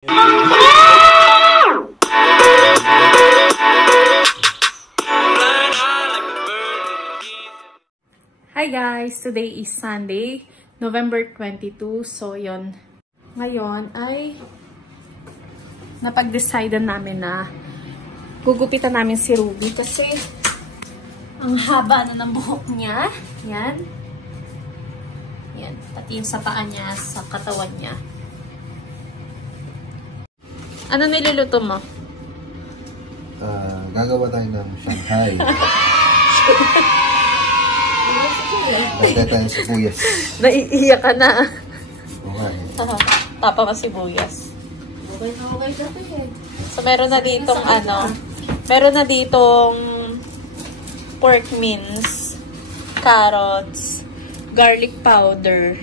Hi guys! Today is Sunday, November 22. So, yon. Ngayon ay napag-decidean namin na gugupitan namin si Ruby kasi ang haba na ng buhok niya. Yan. Yan. Pati yung sa paa niya, sa katawan niya. Ano niluluto mo? Gagawa tayo ng Shanghai. Lagay tayo ng sibuyas. Naiiyak ka na. Okay. Tapa ka sibuyas. Okay na okay ka pa eh. So, meron na ditong meron na ditong pork mince, carrots, garlic powder.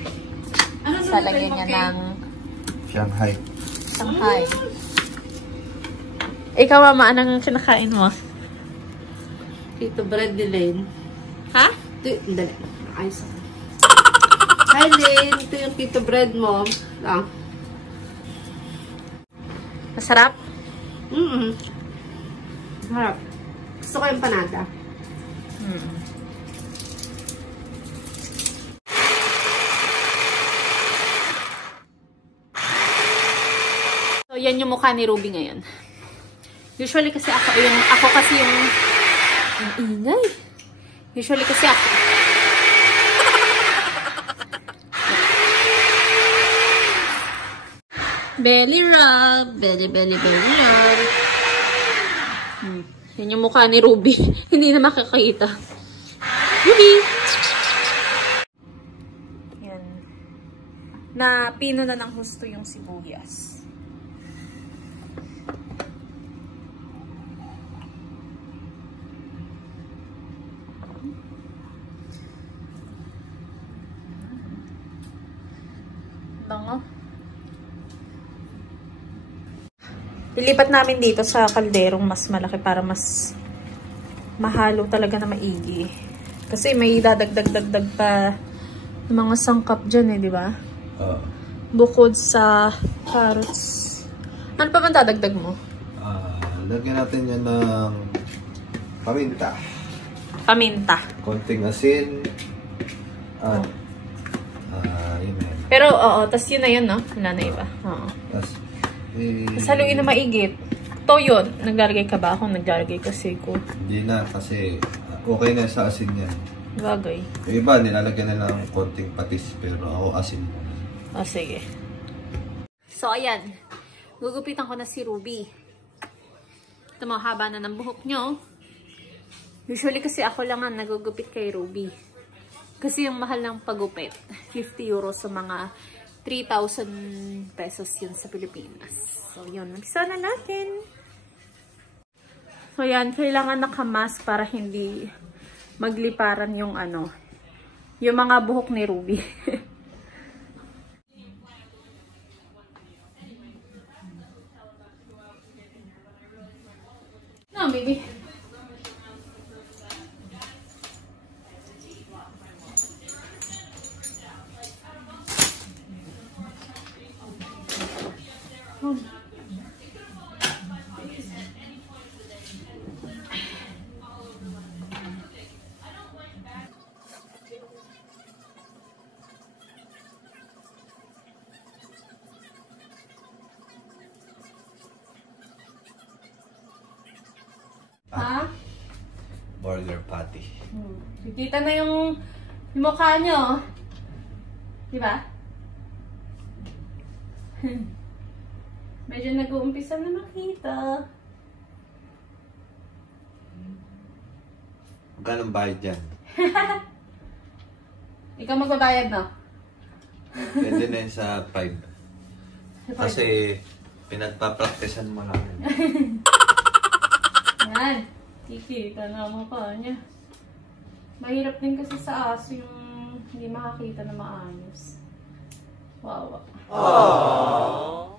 Sa lagyan niya ng Shanghai. Shanghai. Ikaw, mama, anong kinakain mo? Ito bread ni Lane. Ha? Ito, dali. Ayos ako. Hi Lane, ito yung keto bread mo. Masarap? Harap. Gusto ko yung panada. So, yan yung mukha ni Ruby ngayon. Usually kasi ako kasi yung ingay. Usually kasi ako. Belly rub. Belly rub. Yan yung mukha ni Ruby. Hindi na makakita. Ruby! Yan. Napino na ng husto yung sibuyas. Bango. Ilipat namin dito sa kalderong mas malaki para mas mahalo talaga na maigi. Kasi may dadagdag pa ng mga sangkap dyan eh, di ba? Bukod sa carrots. Ano pa man dadagdag mo? Lagyan natin yan ng paminta. Paminta. Konting asin. Yun yan. Pero, oo, tas yun na yun, no? Wala na iba. Oo. Tas haluin na maigit. Toyo, naglalagay ka ba? Ako naglalagay kasi ko. Hindi na, kasi okay na sa asin yan. Bagay. Yung iba, nilalagyan na lang konting patis, pero ako asin mo. Sige. So, ayan. Gugupitan ko na si Ruby. Ito mo, haba na ng buhok nyo. Usually kasi ako lang ang nagugupit kay Ruby. Kasi yung mahal ng pagupit, 50 euros sa mga 3,000 pesos yun sa Pilipinas. So, yun. Nagsisa na natin. So, yan. Kailangan nakamask para hindi magliparan yung yung mga buhok ni Ruby. No, baby. Ha? Burger patty. Kita na yung mukha nyo. Diba? Medyo nag-uumpisa na makita. Magkano ang bayad dyan? Ikaw magbabayad, no? Pwede na yun sa 5. Kasi pinagpa-practicean mo lang. Yan. Kikita na ang mukha niya. Mahirap din kasi sa aso yung hindi makakita na maayos. Wawa. Aww.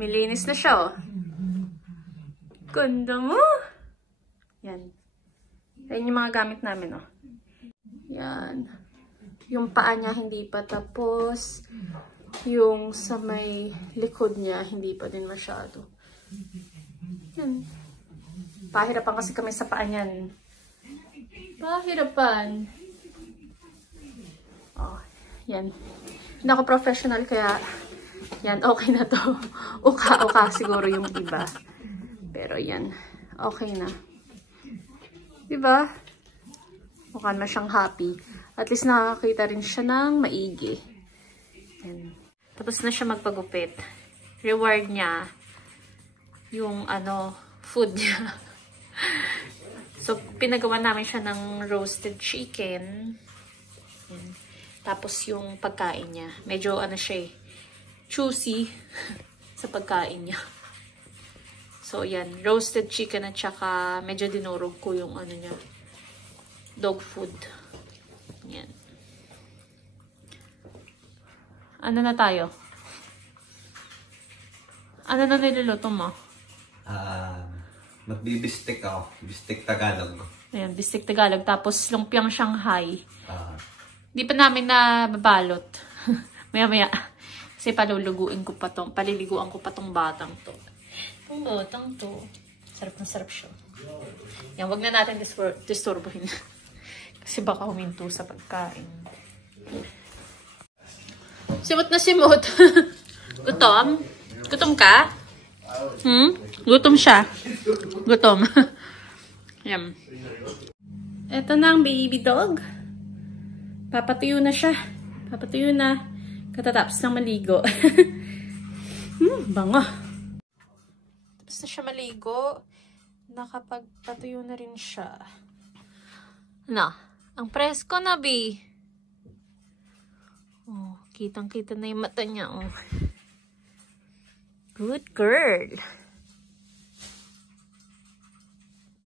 Milinis na siya, oh. Ganda mo! Yan. Yan yung mga gamit namin, oh. Yan. Yung paa niya hindi pa tapos. Yung sa may likod niya, hindi pa din masyado. Yan. Pahirapan kasi kami sa paa niyan. Pahirapan. Oh, yan. Hindi ako professional kaya yan, okay na to. Uka-uka siguro yung iba. Pero yan, okay na. Diba? Mukha na siyang happy. At least nakakita rin siya ng maigi. Yan. Tapos na siya magpagupit. Reward niya yung food niya. So, pinagawa namin siya ng roasted chicken. Yan. Tapos yung pagkain niya. Medyo siya juicy sa pagkain niya. So, yan. Roasted chicken at saka medyo dinurog ko yung niya. Dog food. Yan. Ano na tayo? Ano na niluluto mo? Magbibistik ako. Bistik Tagalog. Ayan, bistik Tagalog. Tapos lumpiang Shanghai. Di pa namin na babalot. Maya-maya. Kasi paliliguan ko pa tong batang to. Itong batang to. Sarap na sarap siya. Yan, wag na natin disturbuhin. Kasi baka huminto sa pagkain. Simot na simot. Gutom? Gutom ka? Gutom siya. Gutom. Yan. Ito na ang baby dog. Papatuyo na siya. Papatuyo na. Katatapos ng maligo. Bango. Tapos na siya maligo. Nakapagpatuyo na rin siya. Ano? Ang presko na, B. Oh, kitang-kita na yung mata niya, oh. Good girl.